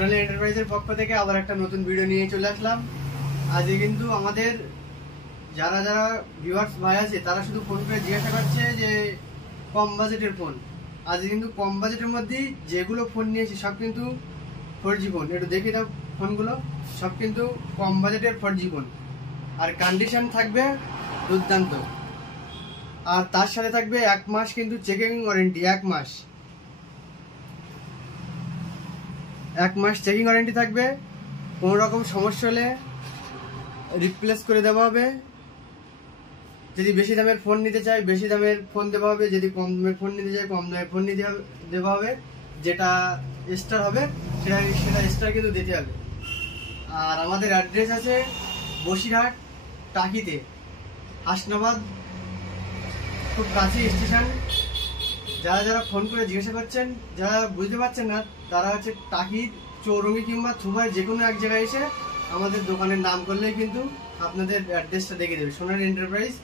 সোনালী এন্টারপ্রাইজের পক্ষ থেকে আবার একটা নতুন ভিডিও নিয়ে চলে আসলাম। আজকে কিন্তু আমাদের যারা যারা ভিউয়ার্স ভাই আছে তারা শুধু ফোন করে জিজ্ঞাসা করছে যে কম বাজেটের ফোন। আজকে কিন্তু কম বাজেটের মধ্যেই যেগুলো ফোন নিয়েছি সব কিন্তু 4G ফোন। একটু দেখে দাও ফোনগুলো, সব কিন্তু কম বাজেটের 4G ফোন। আর কন্ডিশন থাকবে দুর্দান্ত, আর তার সাথে থাকবে 1 মাস কিন্তু চেকিং ওয়ারেন্টি। 1 মাস চেকিং ওয়ারেন্টি থাকবে। কোনো রকম সমস্যা হলে রিপ্লেস করে দেওয়া হবে। যদি বেশি দামের ফোন নিতে চাই বেশি দামের ফোন দেওয়া হবে, যদি কম দামের ফোন নিতে চাই কম দামের ফোন নিতে দেওয়া হবে। যেটা স্টার হবে সেটা স্টার কিন্তু দিতে হবে। আর আমাদের অ্যাড্রেস আছে বসিরহাট টাকিতে, হাসনাবাদ খুব কাছে স্টেশন। যারা যারা ফোন করে জিজ্ঞাসা করছেন, যারা বুঝতে পারছেন না, তারা হচ্ছে টাকি চৌরঙ্গি কিংবা থুবাই যে কোনো এক জায়গায় এসে আমাদের দোকানের নাম করলেই কিন্তু আপনাদের অ্যাড্রেসটা দেখে দেবে। সোনালী এন্টারপ্রাইজ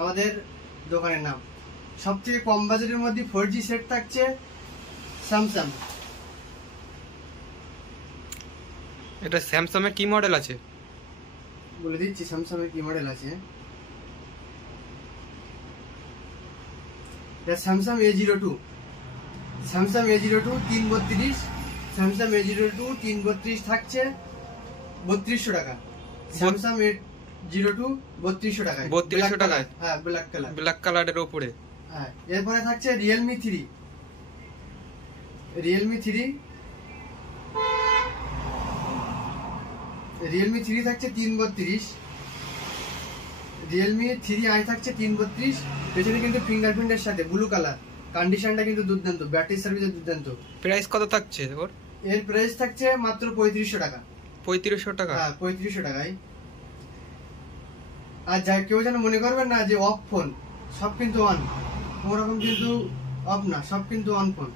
আমাদের দোকানের নাম। সবথেকে কম বাজেটের মধ্যে 4G সেট থাকছে স্যামসাং। এটা স্যামসাং এর কি মডেল আছে বলে দিচ্ছি স্যামসাং এর কি মডেল আছে। Samsung A02, Samsung A02 332, Samsung A02 332 থাকছে 3200 টাকা। স্যামসাং A02 3200 টাকায়। 3200 টাকায়? হ্যাঁ, ব্ল্যাক কালারের উপরে। হ্যাঁ, এরপরে থাকছে Realme 3 থাকছে 332, Realme 3i থাকছে 332। পেছনে কিন্তু ফিঙ্গারপ্রিন্টের সাথে ব্লু কালার। কন্ডিশনটা কিন্তু দুর্দান্ত, ব্যাটারি সার্ভিস দুর্দান্ত। প্রাইস কত থাকছে ওর? এর প্রাইস থাকছে মাত্র 3500 টাকা। 3500 টাকা? হ্যাঁ, 3500 টাকায়। আর যা কেউ যেন মনে করবেন না যে অফ ফোন, সব কিন্তু অন। কোনো রকম কিন্তু অফ না, সব কিন্তু অন ফোন।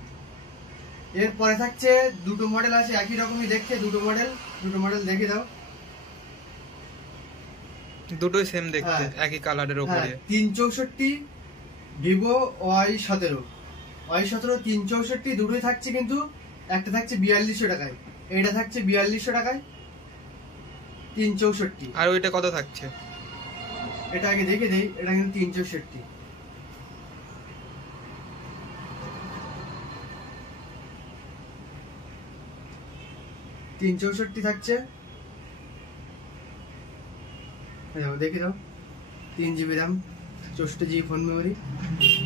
এরপরে থাকছে দুটো মডেল আছে একই রকমই দেখতে, দুটো মডেল দেখে দাও। দুটোই সেম দেখতে, একই কালারের উপরে। 364 ভিভো Y17 364 দুটোই থাকছে, কিন্তু একটা থাকছে 4200 টাকায়, এটা থাকছে 4200 টাকায় 364। আর ওইটা কত থাকছে? এটা আগে দেখে দেই, এটা কিন্তু 364। থাকছে, দেখে দাও। 3GB RAM, 64GB phone memory,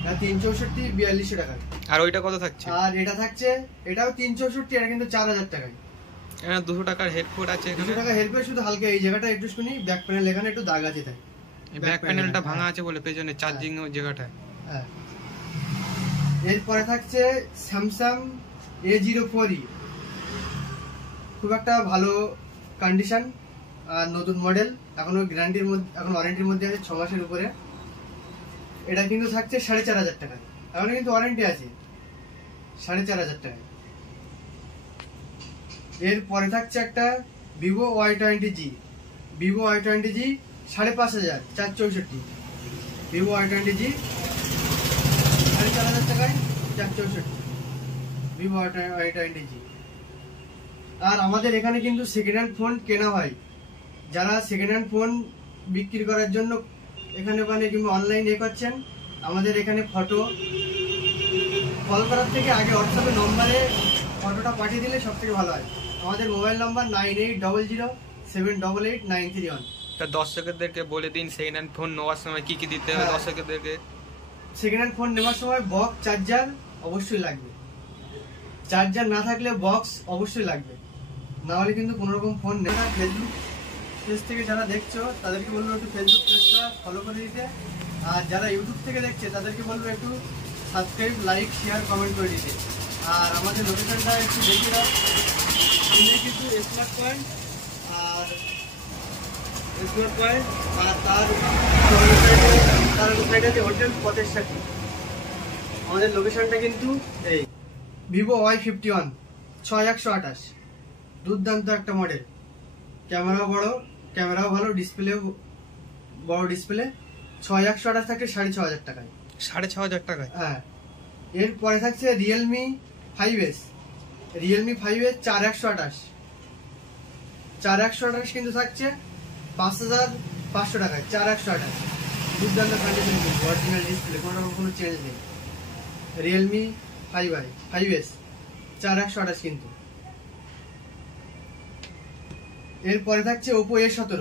364 4200 টাকায়। আর ওইটা কত থাকছে? আর এটা থাকছে, এটাও 364, এটা কিন্তু 4000 টাকায়। এখানে 200 টাকার হেডফোন আছে। 200 টাকা হেডফোন, শুধু হালকা এই জায়গাটা একটু শুনি ব্যাক প্যানেল এখানে একটু দাগ আছে, তাই ব্যাক প্যানেলটা ভাঙা আছে বলে পেছনে চার্জিং এর জায়গাটা। হ্যাঁ, এরপরে থাকছে স্যামসাং A04e, খুব একটা ভালো কন্ডিশন আর নতুন মডেল। এখনো গ্যারান্টির মধ্যে, এখন ওয়ারেন্টির মধ্যে আছে 6 মাসের উপরে। এটা কিন্তু থাকছে 4500 টাকায়, এখন কিন্তু ওয়ারেন্টি আছে 4500 টাকায়। এরপরে থাকছে একটা ভিভো Y20G 5500 464, ভিভো Y20G 4500 টাকায় 464, ভিভো Y20G। আর আমাদের এখানে কিন্তু সেকেন্ড হ্যান্ড ফোন কেনা হয়। যারা সেকেন্ড হ্যান্ড ফোন বিক্রি করার জন্য এখানে ওখানে কিংবা অনলাইনে করছেন, আমাদের এখানে ফটো কল করার থেকে আগে হোয়াটসঅ্যাপে নম্বরে ফটোটা পাঠিয়ে দিলে সব থেকে ভালো হয়। আমাদের মোবাইল নাম্বার 9800788931। দর্শকদেরকে বলে দিন সেকেন্ড হ্যান্ড ফোন নেওয়ার সময় কি কি দিতে হবে দর্শকদেরকে। সেকেন্ড হ্যান্ড ফোন নেওয়ার সময় বক্স, চার্জার অবশ্যই লাগবে। চার্জার না থাকলে বক্স অবশ্যই লাগবে, না হলে কিন্তু কোনো রকম ফোন নেই। ফেসবুক পেজ থেকে যারা দেখছো তাদেরকে বলবো একটু ফেসবুক পেজটা ফলো করে দিতে। আর যারা ইউটিউব থেকে দেখছে তাদেরকে বলবো একটু সাবস্ক্রাইব, লাইক, শেয়ার, কমেন্ট করে দিতে। আর আমাদের লোকেশনটা একটু দেখে দাও। কিন্তু স্মার্ট পয়েন্ট আর তার সাইডে হোটেল পথের সাথে। আমাদের লোকেশনটা কিন্তু এই ভিভো Y51 6128, দুর্দান্ত একটা মডেল। ক্যামেরাও ভালো, ডিসপ্লেও বড় ডিসপ্লে। 6128 থাকে 6500 টাকায়। 6500 টাকায়? হ্যাঁ। এরপরে থাকছে Realme 5S রিয়েলমি 5 4128, 4128 কিন্তু থাকছে 5500 টাকায়। 4128 দুর্দান্ত কন্ডিশন, কিন্তু অরিজিনাল ডিসপ্লে, কোনো রকম কোনো চেঞ্জ নেই। রিয়েলমি 5S 4128 কিন্তু। এরপরে থাকছে ওপো A17,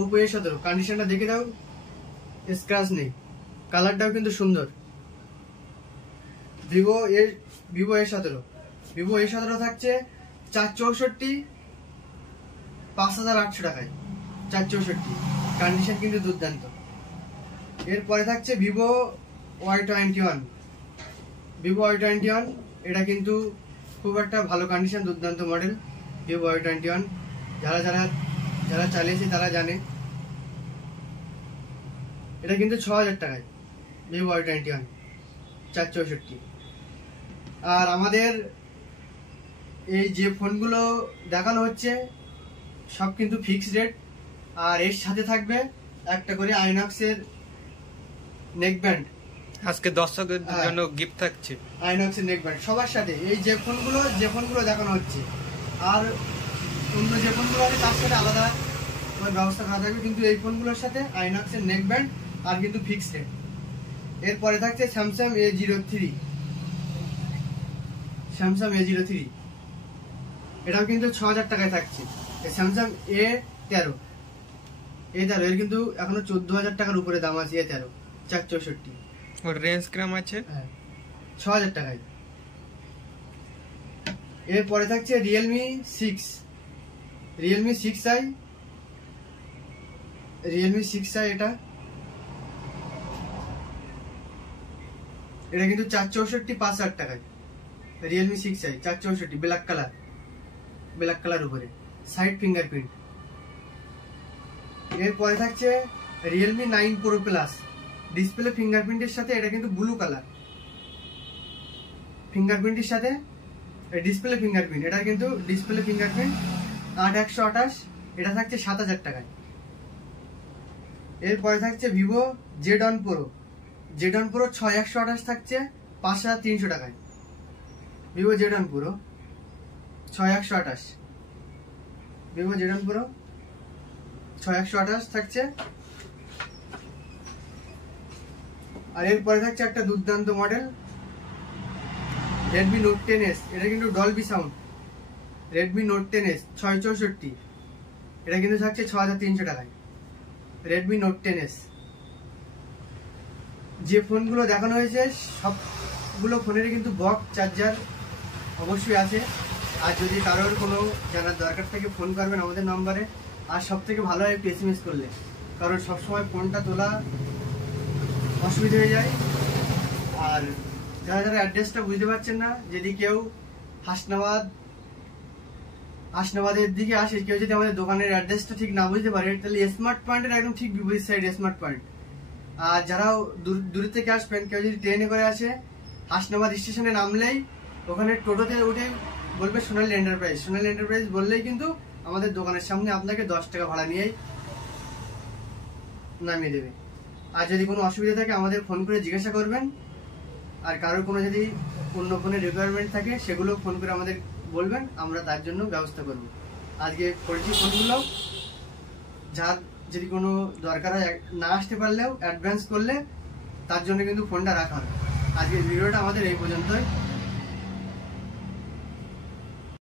ওপো A17 কন্ডিশনটা দেখে দাও, স্ক্র্যাচ নেই, কালারটাও কিন্তু সুন্দর। ভিভো A17 থাকছে 464, 5800 টাকায়। 464 কন্ডিশন কিন্তু দুর্দান্ত। এরপরে থাকছে ভিভো Y21, এটা কিন্তু খুব একটা ভালো কন্ডিশন, দুর্দান্ত মডেল। ভিভো Y21 যারা চালিয়েছে তারা জানে। এটা কিন্তু 6000 টাকায় ভিভো Y21 464। আর আমাদের এই যে ফোনগুলো দেখানো হচ্ছে সব কিন্তু ফিক্সড রেট, আর এর সাথে থাকবে একটা করে আইনক্সের নেকব্যান্ড। আজকে দর্শকদের জন্য গিফট থাকছে আইনক্সের নেকব্যান্ড সবার সাথে। এই যে ফোনগুলো দেখানো হচ্ছে, আর অন্য যে ফোনগুলো আছে তার সাথে আলাদা ব্যবস্থা করা থাকবে, কিন্তু এই ফোনগুলোর সাথে আইনক্সের নেকব্যান্ড আর কিন্তু ফিক্সড রেট। এরপরে থাকছে স্যামসাং A03, এটাও কিন্তু 6000 টাকায় থাকছে। স্যামসাং A13 এর কিন্তু এখনো 14000 টাকার উপরে দাম আছে। A13 464, ওর রেঞ্জ গ্রাম আছে 6000 টাকায়। এরপরে থাকছে রিয়েলমি 6i, এটা কিন্তু 464 5000 টাকায়। রিয়েলমি 6i 464 ব্ল্যাক কালার উপরে, সাইড ফিঙ্গারপ্রিন্ট। এরপরে থাকছে রিয়েলমি 9 Pro Plus, ডিসপ্লে ফিঙ্গারপ্রিন্টের সাথে, এটা কিন্তু ব্লু কালার ফিঙ্গারপ্রিন্টের সাথে ডিসপ্লে ফিঙ্গারপ্রিন্ট, এটা কিন্তু ডিসপ্লে ফিঙ্গারপ্রিন্ট 8128, এটা থাকছে 7000 টাকায়। এরপরে থাকছে ভিভো Z1 Pro 6128 থাকছে 5300 টাকায়। ভিভো Z1 Pro 6128 থাকছে। আর এরপরে থাকছে একটা দুর্দান্ত মডেল Redmi Note 10s, এটা কিন্তু Dolby sound. Redmi Note 10s 664, এটা কিন্তু থাকছে 6300 টাকায়। Redmi Note 10s। যে ফোনগুলো দেখানো হয়েছে সবগুলো ফোনের কিন্তু বক্স চার্জার অবশ্যই আছে। আর যদি কারোর কোনো জানার দরকার থাকে ফোন করবেন আমাদের নম্বরে। আর সব থেকে ভালো হয় এসএমএস করলে, কারণ সবসময় ফোনটা তোলা অসুবিধা হয়ে যায়। আর যারা অ্যাড্রেসটা বুঝতে পারছেন না, যদি কেউ হাসনাবাদের দিকে আসে, কেউ যদি আমাদের দোকানের অ্যাড্রেসটা ঠিক না বুঝতে পারে, তাহলে স্মার্ট পয়েন্টের একদম ঠিক বিপরীত সাইড স্মার্ট পয়েন্ট। আর যারাও দূর থেকে আসবেন, কেউ যদি ট্রেনে করে আসে, হাসনাবাদ স্টেশনে নামলেই ওখানে টোটোতে উঠে বলবে সোনালী এন্টারপ্রাইজ বললেই কিন্তু আমাদের দোকানের সামনে আপনাকে 10 টাকা ভাড়া নিয়েই নামিয়ে দেবে। আর যদি কোনো অসুবিধা থাকে আমাদের ফোন করে জিজ্ঞাসা করবেন। আর কারোর কোনো যদি অন্য ফোনের রিকোয়ারমেন্ট থাকে সেগুলো ফোন করে আমাদের বলবেন, আমরা তার জন্য ব্যবস্থা করব। আজকে করেছি ফোনগুলো, যার যদি কোনো দরকার হয় না আসতে পারলেও অ্যাডভান্স করলে তার জন্য কিন্তু ফোনটা রাখা হবে। আজকের ভিডিওটা আমাদের এই পর্যন্তই।